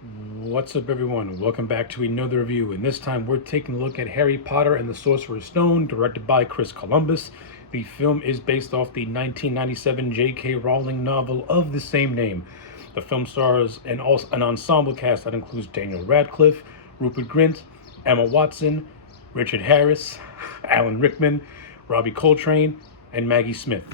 What's up, everyone? Welcome back to another review, and this time we're taking a look at Harry Potter and the Sorcerer's Stone, directed by Chris Columbus. The film is based off the 1997 J.K. Rowling novel of the same name. The film stars an ensemble cast that includes Daniel Radcliffe, Rupert Grint, Emma Watson, Richard Harris, Alan Rickman, Robbie Coltrane, and Maggie Smith.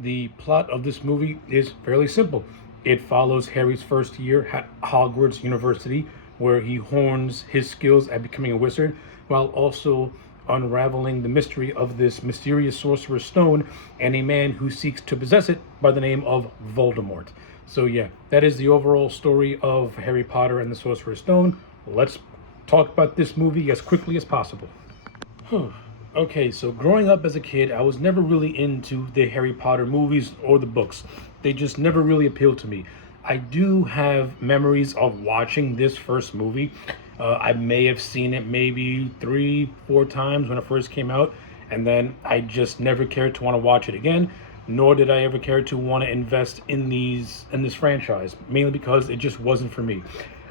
The plot of this movie is fairly simple. It follows Harry's first year at Hogwarts University, where he hones his skills at becoming a wizard, while also unraveling the mystery of this mysterious Sorcerer's Stone and a man who seeks to possess it by the name of Voldemort. So yeah, that is the overall story of Harry Potter and the Sorcerer's Stone. Let's talk about this movie as quickly as possible. Okay, so growing up as a kid, I was never really into the Harry Potter movies or the books. They just never really appealed to me. I do have memories of watching this first movie. I may have seen it maybe 3, 4 times when it first came out, and then I just never cared to want to watch it again. Nor did I ever care to want to invest in this franchise, mainly because it just wasn't for me.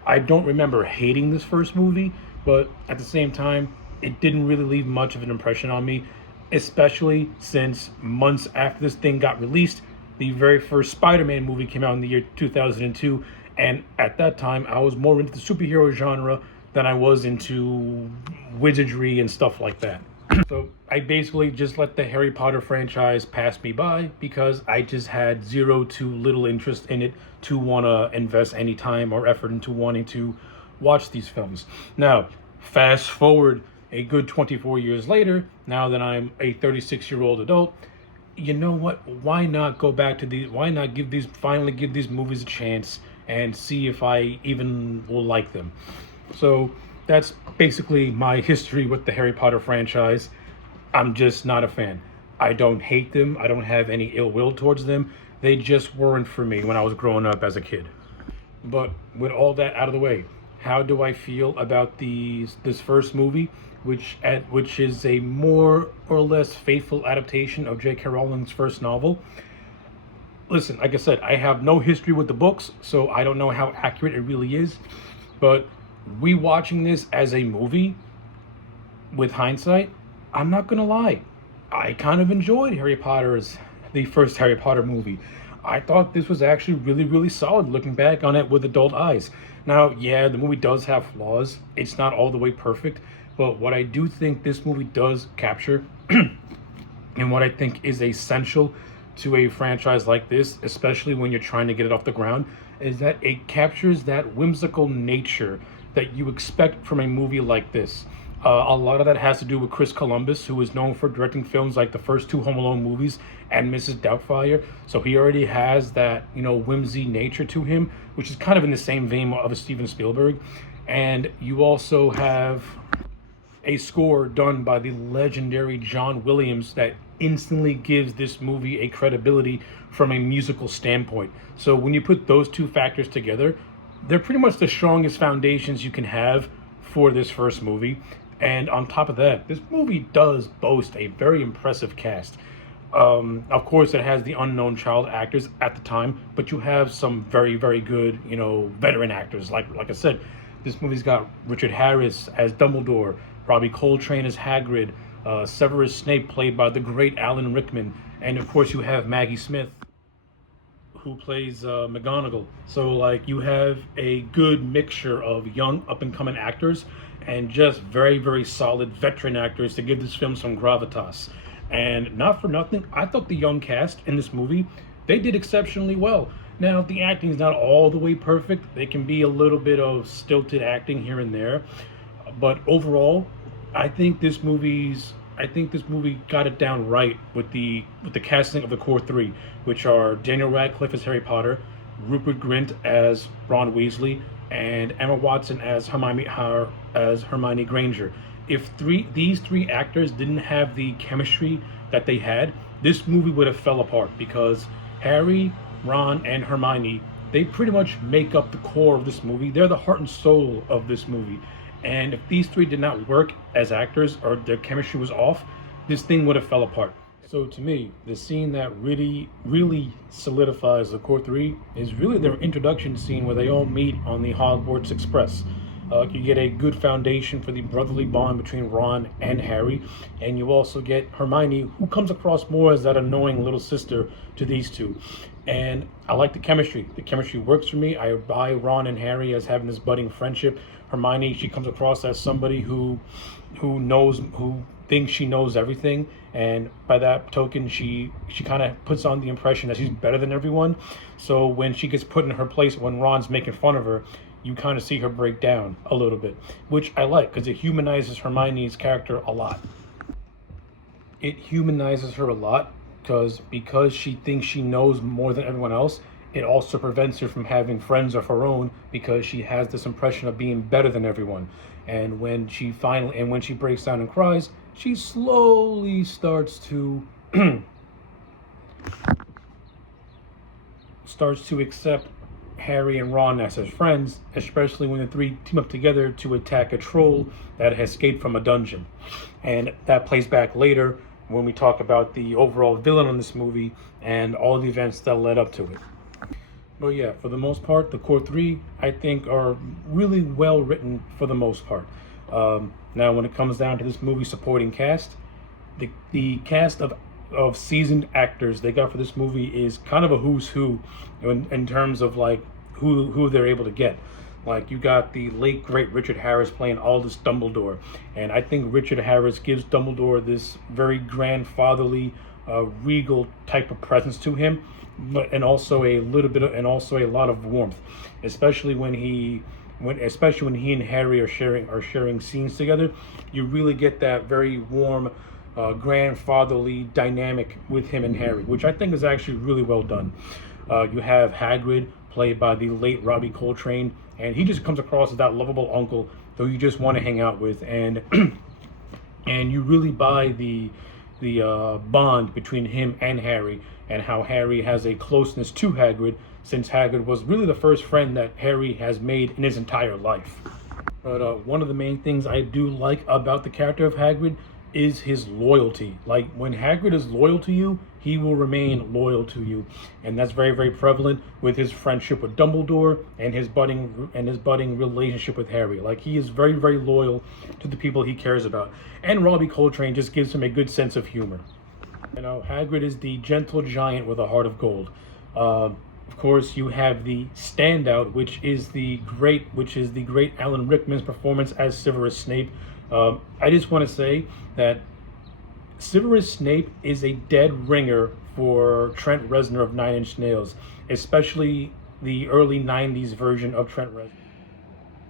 I don't remember hating this first movie, but at the same time, it didn't really leave much of an impression on me, especially since months after this thing got released, the very first Spider-Man movie came out in the year 2002, and at that time, I was more into the superhero genre than I was into wizardry and stuff like that. So I basically just let the Harry Potter franchise pass me by because I just had zero to little interest in it to want to invest any time or effort into wanting to watch these films. Now, fast forward a good 24 years later, now that I'm a 36-year-old adult, you know what? Why not go back to these? Why not finally give these movies a chance and see if I even will like them? So that's basically my history with the Harry Potter franchise. I'm just not a fan. I don't hate them. I don't have any ill will towards them. They just weren't for me when I was growing up as a kid. But with all that out of the way, how do I feel about this first movie, which is a more or less faithful adaptation of J.K. Rowling's first novel? Listen, like I said, I have no history with the books, so I don't know how accurate it really is. But rewatching this as a movie, with hindsight, I'm not gonna lie, I kind of enjoyed the first Harry Potter movie. I thought this was actually really, really solid looking back on it with adult eyes. Now, yeah, the movie does have flaws. It's not all the way perfect, but what I do think this movie does capture, and what I think is essential to a franchise like this, especially when you're trying to get it off the ground, is that it captures that whimsical nature that you expect from a movie like this. A lot of that has to do with Chris Columbus, who is known for directing films like the first two Home Alone movies and Mrs. Doubtfire. So he already has that, whimsy nature to him, which is kind of in the same vein of a Steven Spielberg. And you also have a score done by the legendary John Williams that instantly gives this movie a credibility from a musical standpoint. So when you put those two factors together, they're pretty much the strongest foundations you can have for this first movie. And on top of that, this movie does boast a very impressive cast. Of course, it has the unknown child actors at the time, but you have some very, very good, veteran actors. Like I said, this movie's got Richard Harris as Dumbledore, Robbie Coltrane as Hagrid, Severus Snape played by the great Alan Rickman, and of course you have Maggie Smith who plays McGonagall. So like you have a good mixture of young up and coming actors and just very, very solid veteran actors to give this film some gravitas. And not for nothing, I thought the young cast in this movie, they did exceptionally well. Now the acting is not all the way perfect. They can be a little bit of stilted acting here and there, but overall, I think this movie got it down right with the casting of the core three, which are Daniel Radcliffe as Harry Potter, Rupert Grint as Ron Weasley, and Emma Watson as Hermione Granger. If these three actors didn't have the chemistry that they had, this movie would have fell apart because Harry, Ron, and Hermione, they pretty much make up the core of this movie. They're the heart and soul of this movie. And if these three did not work as actors or their chemistry was off, this thing would have fell apart. So to me, the scene that really solidifies the core three is really their introduction scene where they all meet on the Hogwarts Express. You get a good foundation for the brotherly bond between Ron and Harry, and you also get Hermione, who comes across more as that annoying little sister to these two. And I like the chemistry. The chemistry works for me. I buy Ron and Harry as having this budding friendship. Hermione, she comes across as somebody who thinks she knows everything, and by that token she kind of puts on the impression that she's better than everyone. So when she gets put in her place, when Ron's making fun of her, you kind of see her break down a little bit, which I like because it humanizes Hermione's character a lot. It humanizes her a lot because she thinks she knows more than everyone else. It also prevents her from having friends of her own because she has this impression of being better than everyone. And when she breaks down and cries, she slowly starts to starts to accept Harry and Ron as his friends, especially when the three team up together to attack a troll that has escaped from a dungeon. And that plays back later when we talk about the overall villain in this movie and all the events that led up to it. But yeah, for the most part, the core three, I think, are really well written for the most part. Now, when it comes down to this movie supporting cast, the cast of seasoned actors they got for this movie is kind of a who's who in terms of like who they're able to get. Like, you got the late great Richard Harris playing Aldous Dumbledore, and I think Richard Harris gives Dumbledore this very grandfatherly, regal type of presence to him, but and also a lot of warmth, especially when he and Harry are sharing scenes together. You really get that very warm, grandfatherly dynamic with him and Harry, which I think is actually really well done. You have Hagrid, played by the late Robbie Coltrane, and he just comes across as that lovable uncle who you just want to hang out with, and and you really buy the bond between him and Harry, and how Harry has a closeness to Hagrid, since Hagrid was really the first friend that Harry has made in his entire life. But one of the main things I do like about the character of Hagrid is his loyalty. Like, when Hagrid is loyal to you, he will remain loyal to you, and that's very, very prevalent with his friendship with Dumbledore and his budding relationship with Harry. Like, he is very, very loyal to the people he cares about, and Robbie Coltrane just gives him a good sense of humor. You know, Hagrid is the gentle giant with a heart of gold. Of course, you have the standout, which is the great Alan Rickman's performance as Severus Snape. I just want to say that Severus Snape is a dead ringer for Trent Reznor of Nine Inch Nails, especially the early 90s version of Trent Reznor.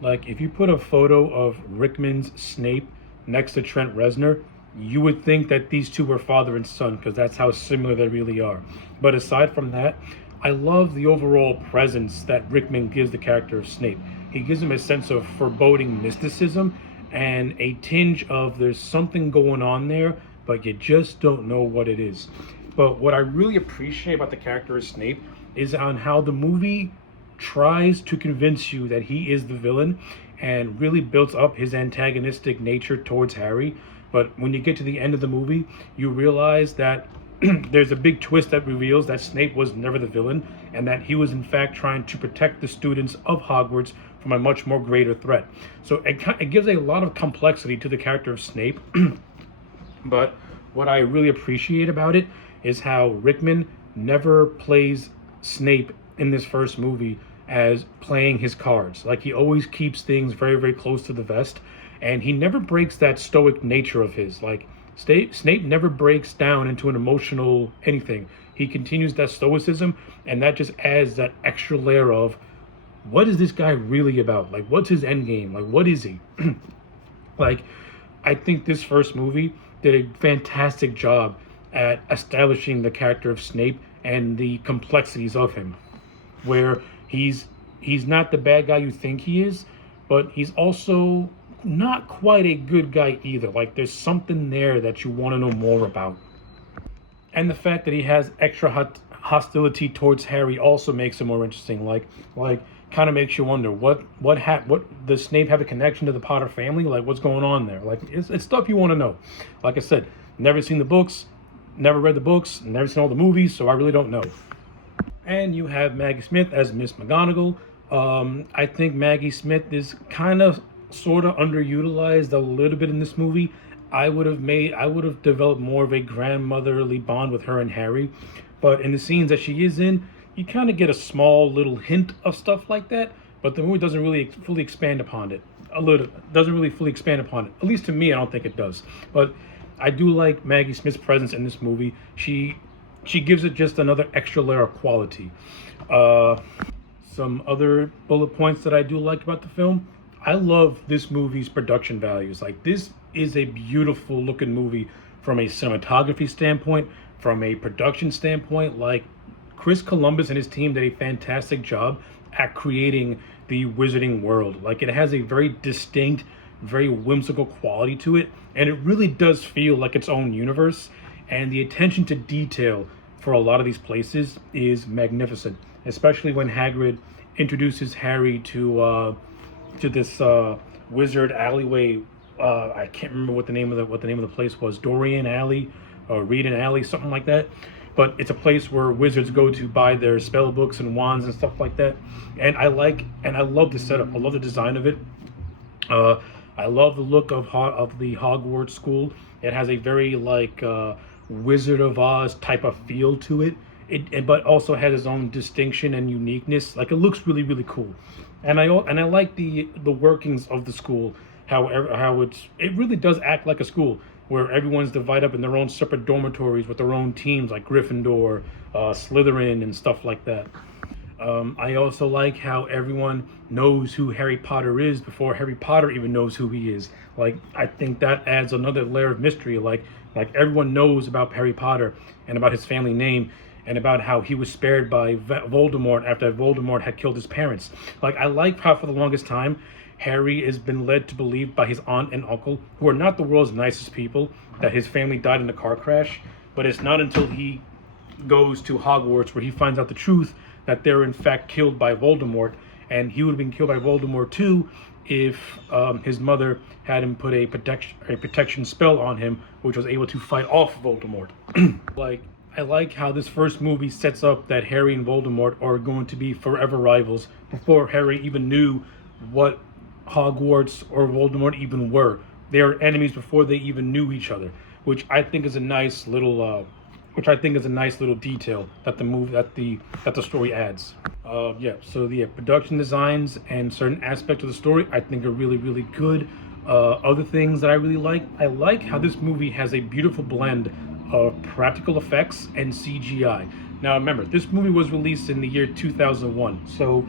Like, if you put a photo of Rickman's Snape next to Trent Reznor, you would think that these two were father and son, because that's how similar they really are. But aside from that, I love the overall presence that Rickman gives the character of Snape. He gives him a sense of foreboding mysticism and a tinge of there's something going on there, but you just don't know what it is. But what I really appreciate about the character of Snape is on how the movie tries to convince you that he is the villain and really builds up his antagonistic nature towards Harry. But when you get to the end of the movie, you realize that there's a big twist that reveals that Snape was never the villain, and that he was in fact trying to protect the students of Hogwarts from a much more greater threat. So it gives a lot of complexity to the character of Snape. But what I really appreciate about it is how Rickman never plays Snape in this first movie as playing his cards. Like, he always keeps things very, very close to the vest, and he never breaks that stoic nature of his. Like, Snape never breaks down into an emotional anything. He continues that stoicism, and that just adds that extra layer of, what is this guy really about? Like, what's his end game? Like, what is he? Like, I think this first movie did a fantastic job at establishing the character of Snape and the complexities of him, where he's not the bad guy you think he is, but he's also not quite a good guy either. Like, there's something there that you want to know more about. And the fact that he has extra hostility towards Harry also makes him more interesting. Like kind of makes you wonder what does Snape have a connection to the Potter family? Like, what's going on there? Like, it's stuff you want to know. Like I said, never seen the books, never read the books, never seen all the movies, so I really don't know. And you have Maggie Smith as Miss McGonagall. I think Maggie Smith is kind of sort of underutilized a little bit in this movie. I would have developed more of a grandmotherly bond with her and Harry, but in the scenes that she is in, you kind of get a small little hint of stuff like that. But the movie doesn't really fully expand upon it. A little doesn't really fully expand upon it. At least to me, I don't think it does. But I do like Maggie Smith's presence in this movie. She gives it just another extra layer of quality. Uh, some other bullet points that I do like about the film. I love this movie's production values. Like, this is a beautiful looking movie from a cinematography standpoint, from a production standpoint. Like, Chris Columbus and his team did a fantastic job at creating the wizarding world. Like, it has a very distinct, very whimsical quality to it, and it really does feel like its own universe. And the attention to detail for a lot of these places is magnificent, especially when Hagrid introduces Harry to this wizard alleyway. I can't remember what the name of the place was. Dorian Alley, Reed and Alley, something like that. But it's a place where wizards go to buy their spell books and wands and stuff like that. And I love the setup. I love the design of it. I love the look of the Hogwarts school. It has a very like Wizard of Oz type of feel to it. But also has its own distinction and uniqueness. Like, it looks really really cool, and I like the workings of the school. How it really does act like a school where everyone's divided up in their own separate dormitories with their own teams, like Gryffindor, Slytherin, and stuff like that. I also like how everyone knows who Harry Potter is before Harry Potter even knows who he is. Like, I think that adds another layer of mystery. Like everyone knows about Harry Potter and about his family name and about how he was spared by Voldemort after Voldemort had killed his parents. Like, I like how for the longest time Harry has been led to believe by his aunt and uncle, who are not the world's nicest people, that his family died in a car crash. But it's not until he goes to Hogwarts where he finds out the truth, that they're in fact killed by Voldemort, and he would have been killed by Voldemort too if his mother had him put a protection spell on him, which was able to fight off Voldemort. Like, I like how this first movie sets up that Harry and Voldemort are going to be forever rivals before Harry even knew what Hogwarts or Voldemort even were. They are enemies before they even knew each other, which I think is a nice little detail that the story adds. So the production designs and certain aspects of the story I think are really really good. Other things that I like how this movie has a beautiful blend of practical effects and CGI. Now remember, this movie was released in the year 2001, so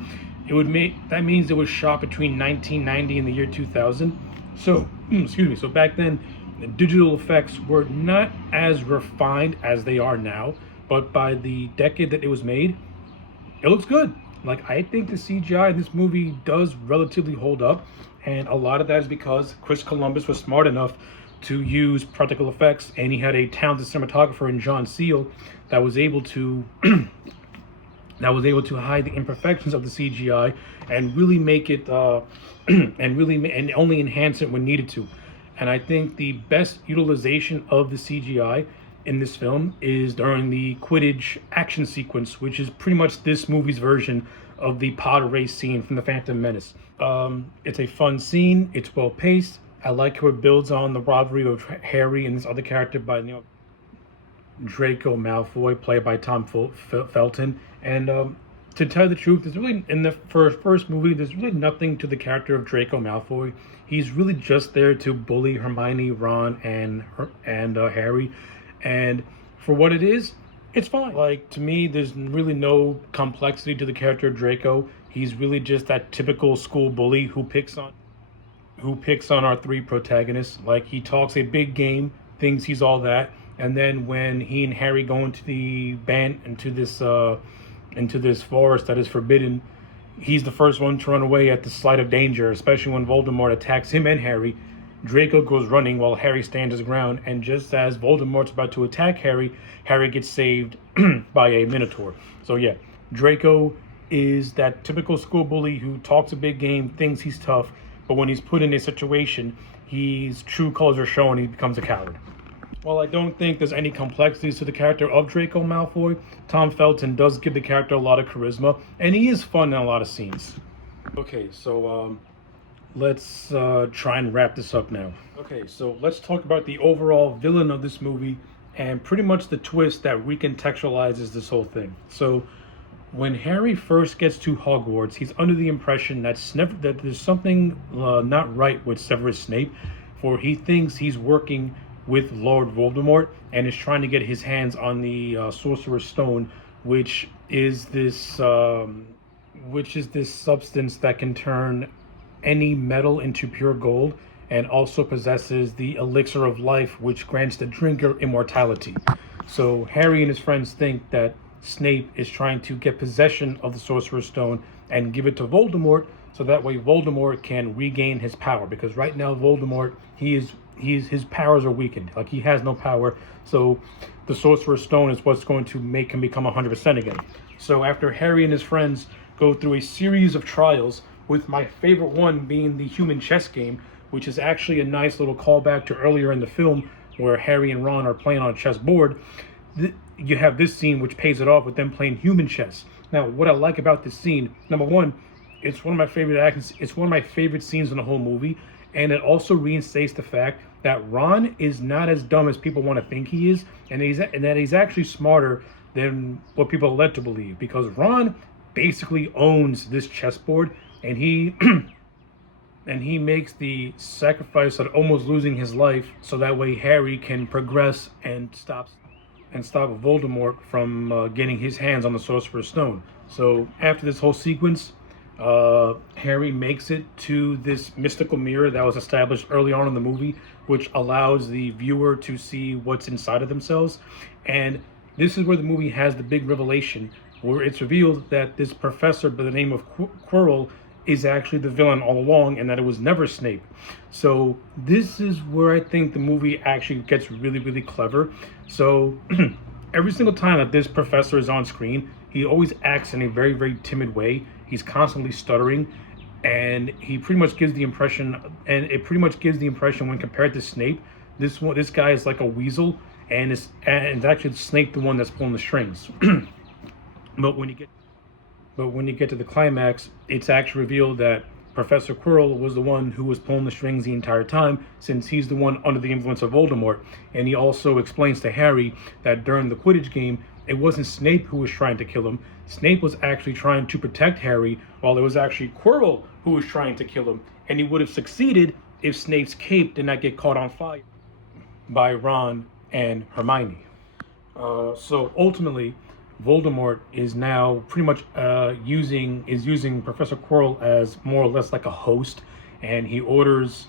that means it was shot between 1990 and the year 2000. So excuse me. So back then, the digital effects were not as refined as they are now, but by the decade that it was made, it looks good. Like, I think the CGI in this movie does relatively hold up, and a lot of that is because Chris Columbus was smart enough to use practical effects, and he had a talented cinematographer in John Seal that was able to hide the imperfections of the CGI and really make it and only enhance it when needed to. And I think the best utilization of the CGI in this film is during the Quidditch action sequence, which is pretty much this movie's version of the pod race scene from The Phantom Menace. It's a fun scene. It's well paced. I like how it builds on the rivalry of Harry and this other character by Draco Malfoy, played by Tom Felton. And to tell the truth, there's really in the first movie, there's really nothing to the character of Draco Malfoy. He's really just there to bully Hermione, Ron, and Harry. And for what it is, it's fine. Like, to me, there's really no complexity to the character of Draco. He's really just that typical school bully who picks on our three protagonists. Like, he talks a big game, thinks he's all that, and then when he and Harry go into this forest that is forbidden, he's the first one to run away at the slight of danger, especially when Voldemort attacks him and Harry. Draco goes running while Harry stands his ground, and just as Voldemort's about to attack Harry, Harry gets saved by a Minotaur. So yeah, Draco is that typical school bully who talks a big game, thinks he's tough, but when he's put in a situation, his true colors are shown and he becomes a coward. While I don't think there's any complexities to the character of Draco Malfoy, Tom Felton does give the character a lot of charisma, and he is fun in a lot of scenes. Okay, so let's try and wrap this up now. Okay, so let's talk about the overall villain of this movie and pretty much the twist that recontextualizes this whole thing. So, when Harry first gets to Hogwarts, he's under the impression that there's something not right with Severus Snape, for he thinks he's working with Lord Voldemort and is trying to get his hands on the Sorcerer's Stone, which is this substance that can turn any metal into pure gold, and also possesses the elixir of life, which grants the drinker immortality. So Harry and his friends think that Snape is trying to get possession of the Sorcerer's Stone and give it to Voldemort, so that way Voldemort can regain his power. Because right now Voldemort, his powers are weakened. Like, he has no power. So the Sorcerer's Stone is what's going to make him become 100% again. So after Harry and his friends go through a series of trials, with my favorite one being the human chess game, which is actually a nice little callback to earlier in the film where Harry and Ron are playing on a chessboard. You have this scene which pays it off with them playing human chess. Now, what I like about this scene, number one, it's one of my favorite actions. It's one of my favorite scenes in the whole movie, and it also reinstates the fact that Ron is not as dumb as people want to think he is, and that he's actually smarter than what people are led to believe. Because Ron basically owns this chessboard, and he and he makes the sacrifice of almost losing his life so that way Harry can progress and stop Voldemort from getting his hands on the Sorcerer's Stone. So after this whole sequence, Harry makes it to this mystical mirror that was established early on in the movie, which allows the viewer to see what's inside of themselves. And this is where the movie has the big revelation, where it's revealed that this professor by the name of Quirrell is actually the villain all along, and that it was never Snape. So this is where I think the movie actually gets really, really clever. So every single time that this professor is on screen, he always acts in a very, very timid way. He's constantly stuttering, and he pretty much gives the impression, when compared to Snape, this guy is like a weasel, and it's actually Snape the one that's pulling the strings. But when you get to the climax, it's actually revealed that Professor Quirrell was the one who was pulling the strings the entire time, since he's the one under the influence of Voldemort. And he also explains to Harry that during the Quidditch game, it wasn't Snape who was trying to kill him. Snape was actually trying to protect Harry, while it was actually Quirrell who was trying to kill him. And he would have succeeded if Snape's cape did not get caught on fire by Ron and Hermione. So ultimately, Voldemort is now pretty much using Professor Quirrell as more or less like a host, and he orders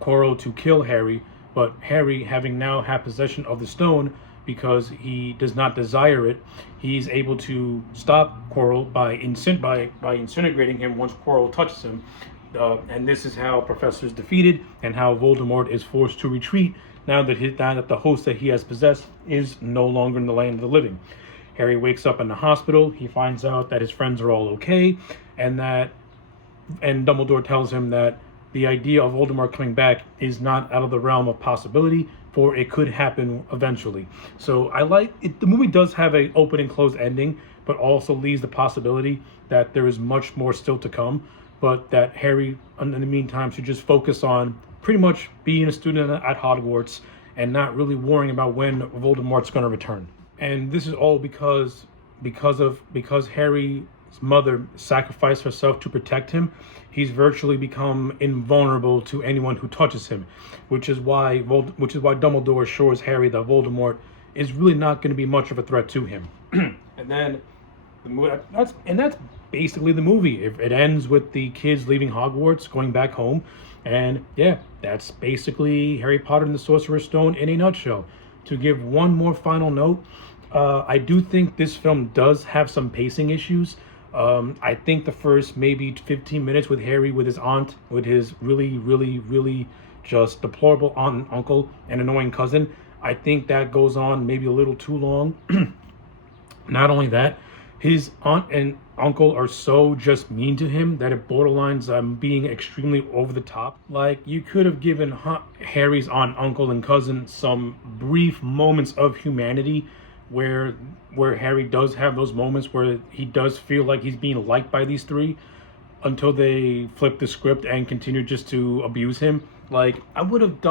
Quirrell to kill Harry. But Harry, having now had possession of the stone, because he does not desire it, he's able to stop Quirrell by incinerating him once Quirrell touches him. And this is how Professor is defeated, and how Voldemort is forced to retreat now that the host that he has possessed is no longer in the land of the living. Harry wakes up in the hospital. He finds out that his friends are all okay, and Dumbledore tells him that the idea of Voldemort coming back is not out of the realm of possibility, for it could happen eventually. So I like it. The movie does have an open and closed ending, but also leaves the possibility that there is much more still to come, but that Harry, in the meantime, should just focus on pretty much being a student at Hogwarts and not really worrying about when Voldemort's going to return. And this is all because Harry's mother sacrificed herself to protect him. He's virtually become invulnerable to anyone who touches him, which is why Dumbledore assures Harry that Voldemort is really not going to be much of a threat to him. And then that's basically the movie. It ends with the kids leaving Hogwarts, going back home, and yeah, that's basically Harry Potter and the Sorcerer's Stone in a nutshell. To give one more final note, I do think this film does have some pacing issues. I think the first maybe 15 minutes with Harry with his aunt, with his really, really, really just deplorable aunt and uncle and annoying cousin, I think that goes on maybe a little too long. Not only that, his aunt and uncle are so just mean to him that it borderlines being extremely over the top. Like, you could have given Harry's aunt, uncle, and cousin some brief moments of humanity where Harry does have those moments where he does feel like he's being liked by these three, until they flip the script and continue just to abuse him. Like, I would have,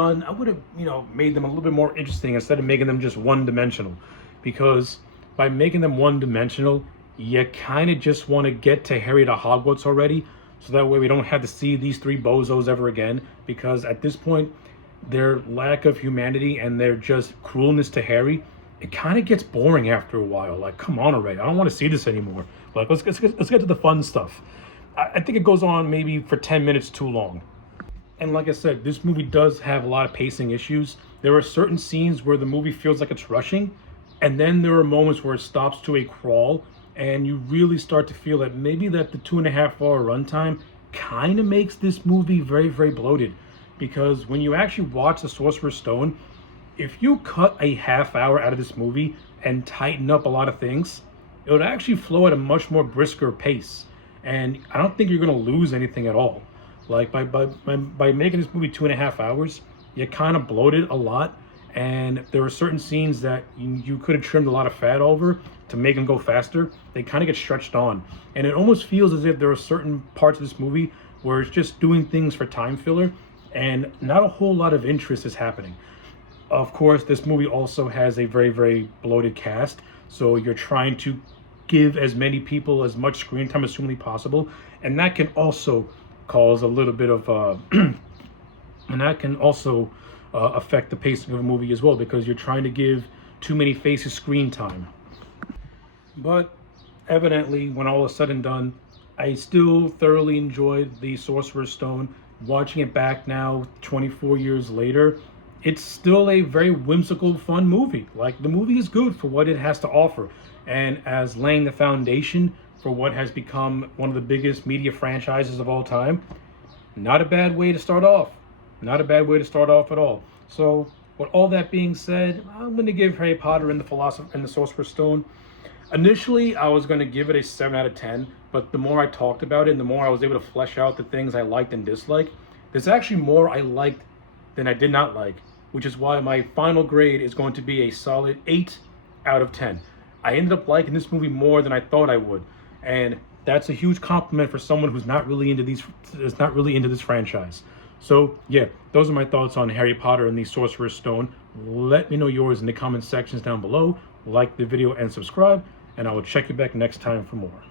made them a little bit more interesting instead of making them just one dimensional. Because by making them one dimensional, you kind of just want to get to Harry to Hogwarts already. So that way we don't have to see these three bozos ever again. Because at this point, their lack of humanity and their just cruelness to Harry, it kind of gets boring after a while. Like, come on already. I don't want to see this anymore. Like, let's get to the fun stuff. I think it goes on maybe for 10 minutes too long. And like I said, this movie does have a lot of pacing issues. There are certain scenes where the movie feels like it's rushing, and then there are moments where it stops to a crawl, and you really start to feel that maybe that the 2.5 hour runtime kind of makes this movie very, very bloated. Because when you actually watch The Sorcerer's Stone, if you cut a half hour out of this movie and tighten up a lot of things, it would actually flow at a much more brisker pace. And I don't think you're going to lose anything at all. Like, by making this movie 2.5 hours, you kind of bloated a lot, and there are certain scenes that you could have trimmed a lot of fat over to make them go faster. They kind of get stretched on, and it almost feels as if there are certain parts of this movie where it's just doing things for time filler, and not a whole lot of interest is happening. Of course, this movie also has a very, very bloated cast, so you're trying to give as many people as much screen time as humanly possible, and that can also cause a little bit of and that can also affect the pacing of a movie as well, because you're trying to give too many faces screen time. But evidently, when all is said and done, I still thoroughly enjoyed The Sorcerer's Stone. Watching it back now 24 years later, it's still a very whimsical, fun movie. Like, the movie is good for what it has to offer, and as laying the foundation for what has become one of the biggest media franchises of all time, not a bad way to start off. Not a bad way to start off at all. So, with all that being said, I'm going to give Harry Potter and the Sorcerer's Stone. Initially, I was going to give it a 7 out of 10, but the more I talked about it and the more I was able to flesh out the things I liked and disliked, there's actually more I liked than I did not like, which is why my final grade is going to be a solid 8 out of 10. I ended up liking this movie more than I thought I would, and that's a huge compliment for someone who's not really into this franchise. So yeah, those are my thoughts on Harry Potter and the Sorcerer's Stone. Let me know yours in the comment sections down below. Like the video and subscribe, and I will check you back next time for more.